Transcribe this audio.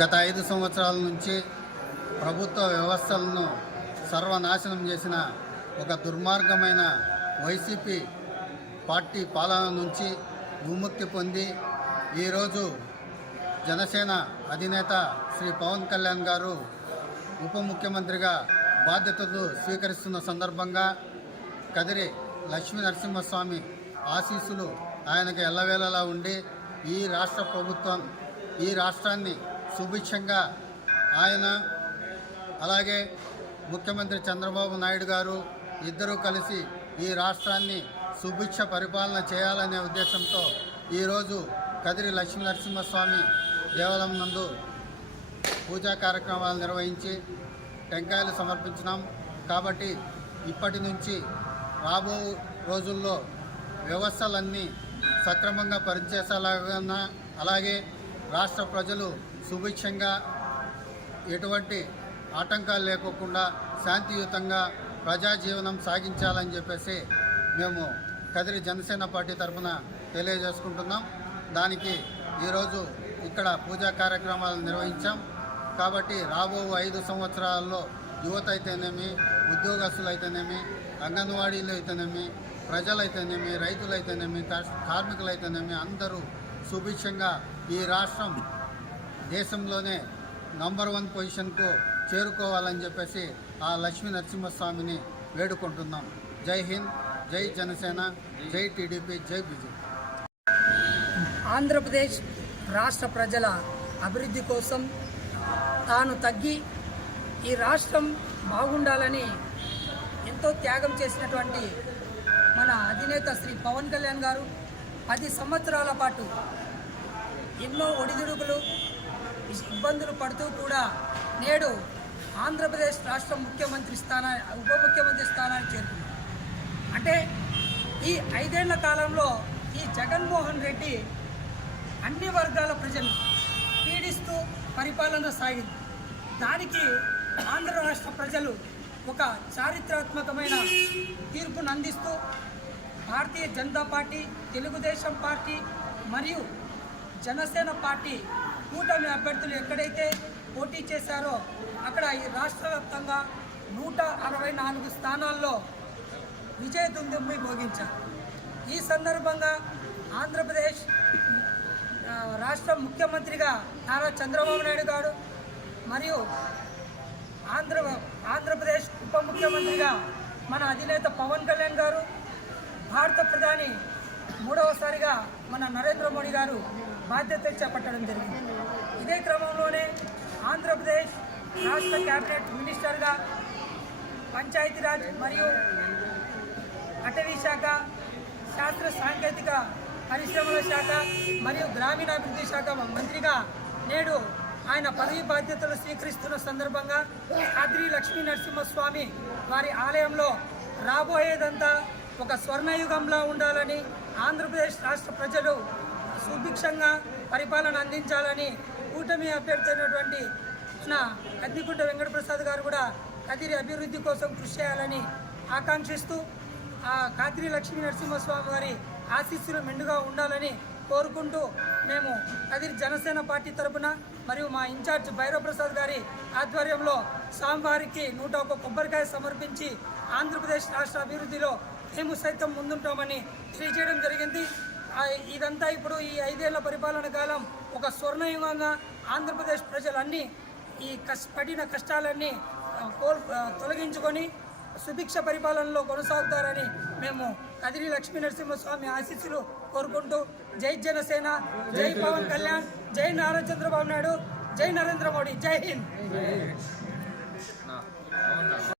గత 5 సంవత్సరాల నుంచి ప్రభుత్వ వ్యవస్థలను సర్వనాశనం చేసిన ఒక దుర్మార్గమైన వైసీపీ పార్టీ పాలన నుంచి విముక్తి పొంది ఈరోజు జనసేన అధినేత శ్రీ పవన్ కళ్యాణ్ గారు ఉప ముఖ్యమంత్రిగా బాధ్యతలు స్వీకరిస్తున్న సందర్భంగా కదిరి లక్ష్మీ నరసింహస్వామి ఆశీస్సులు ఆయనకు ఎల్లవేళలా ఉండి ఈ రాష్ట్ర ప్రభుత్వం ఈ రాష్ట్రాన్ని సుభిక్షంగా ఆయన అలాగే ముఖ్యమంత్రి చంద్రబాబు నాయుడు గారు ఇద్దరూ కలిసి ఈ రాష్ట్రాన్ని సుభిక్ష పరిపాలన చేయాలనే ఉద్దేశంతో ఈరోజు కదిరి లక్ష్మీ నరసింహస్వామి దేవాలయం నందు పూజా కార్యక్రమాలు నిర్వహించి టెంకాయలు సమర్పించినాం. కాబట్టి ఇప్పటి నుంచి రాబో రోజుల్లో వ్యవస్థలన్నీ సక్రమంగా పనిచేసేలాగా అలాగే రాష్ట్ర ప్రజలు సుభిక్షంగా ఎటువంటి ఆటంకాలు లేకోకుండా శాంతియుతంగా ప్రజాజీవనం సాగించాలని చెప్పేసి మేము కదిరి జనసేన పార్టీ తరఫున తెలియజేసుకుంటున్నాం. దానికి ఈరోజు ఇక్కడ పూజా కార్యక్రమాలు నిర్వహించాం. కాబట్టి రాబో 5 సంవత్సరాల్లో యువత అయితేనేమి, ఉద్యోగస్తులు అయితేనేమి, అంగన్వాడీలు అయితేనేమి, ప్రజలైతేనేమి, రైతులైతేనేమి, కార్మికులైతేనేమి అందరూ సుభిక్షంగా ఈ రాష్ట్రం దేశంలోనే నంబర్ 1 పొజిషన్కు చేరుకోవాలని చెప్పేసి ఆ లక్ష్మీ నరసింహస్వామిని వేడుకుంటున్నాం. జై హింద్, జై జనసేన, జై టీడీపీ, జై బీజేపీ. ఆంధ్రప్రదేశ్ రాష్ట్ర ప్రజల అభివృద్ధి కోసం తాను తగ్గి ఈ రాష్ట్రం బాగుండాలని ఎంతో త్యాగం చేసినటువంటి మన అధినేత శ్రీ పవన్ కళ్యాణ్ గారు 10 సంవత్సరాల పాటు ఎన్నో ఒడిదుడుకులు ఇబ్బందులు పడుతూ కూడా నేడు ఆంధ్రప్రదేశ్ రాష్ట్ర ఉప ముఖ్యమంత్రి స్థానానికి చేరుకున్నారు. అంటే ఈ 5 ఏళ్ల కాలంలో ఈ జగన్మోహన్ రెడ్డి అన్ని వర్గాల ప్రజలు పీడిస్తూ పరిపాలన సాగింది. దానికి ఆంధ్ర రాష్ట్ర ప్రజలు ఒక చారిత్రాత్మకమైన తీర్పును అందిస్తూ భారతీయ జనతా పార్టీ, తెలుగుదేశం పార్టీ మరియు జనసేన పార్టీ కూటమి అభ్యర్థులు ఎక్కడైతే పోటీ చేశారో అక్కడ ఈ రాష్ట్ర వ్యాప్తంగా 164 స్థానాల్లో విజయదుందుమి భోగించారు. ఈ సందర్భంగా ఆంధ్రప్రదేశ్ రాష్ట్ర ముఖ్యమంత్రిగా నారా చంద్రబాబు నాయుడు గారు మరియు ఆంధ్రప్రదేశ్ ఉప ముఖ్యమంత్రిగా మన అధినేత పవన్ కళ్యాణ్ గారు, భారత ప్రధాని 3వసారిగా మన నరేంద్ర మోడీ గారు బాధ్యతలు చేపట్టడం జరిగింది. ఇదే క్రమంలోనే ఆంధ్రప్రదేశ్ రాష్ట్ర క్యాబినెట్ మినిస్టర్గా పంచాయతీరాజ్ మరియు అటవీ శాఖ, శాస్త్ర సాంకేతిక పరిశ్రమల శాఖ మరియు గ్రామీణాభివృద్ధి శాఖ మంత్రిగా నేడు ఆయన పదవి బాధ్యతలు స్వీకరిస్తున్న సందర్భంగా కదిరి లక్ష్మీ నరసింహస్వామి వారి ఆలయంలో రాబోయేదంతా ఒక స్వర్ణయుగంలో ఉండాలని, ఆంధ్రప్రదేశ్ రాష్ట్ర ప్రజలు సుభిక్షంగా పరిపాలన అందించాలని కూటమి అభ్యర్థి అయినటువంటి మన కద్దికుంట వెంకటప్రసాద్ గారు కూడా కదిరి అభివృద్ధి కోసం కృషి చేయాలని ఆకాంక్షిస్తూ ఆ కదిరి లక్ష్మీ నరసింహస్వామి వారి ఆశీస్సులు మెండుగా ఉండాలని కోరుకుంటూ మేము కదిరి జనసేన పార్టీ తరఫున మరియు మా ఇన్ఛార్జ్ భైరవ్ ప్రసాద్ గారి ఆధ్వర్యంలో స్వామివారికి 101 కొబ్బరికాయ సమర్పించి ఆంధ్రప్రదేశ్ రాష్ట్ర అభివృద్ధిలో మేము సైతం ముందుంటామని తెలియజేయడం జరిగింది. ఇదంతా ఇప్పుడు ఈ 5 ఏళ్ల పరిపాలన కాలం ఒక స్వర్ణయుగంగా ఆంధ్రప్రదేశ్ ప్రజలన్నీ ఈ పడిన కష్టాలన్నీ తొలగించుకొని సుభిక్ష పరిపాలనలో కొనసాగుతారని మేము కదిరి లక్ష్మీ నరసింహస్వామి ఆశీస్సులు కోరుకుంటూ జై జనసేన, జై పవన్ కళ్యాణ్, జై నారా చంద్రబాబు నాయుడు, జై నరేంద్ర మోడీ, జై హింద్.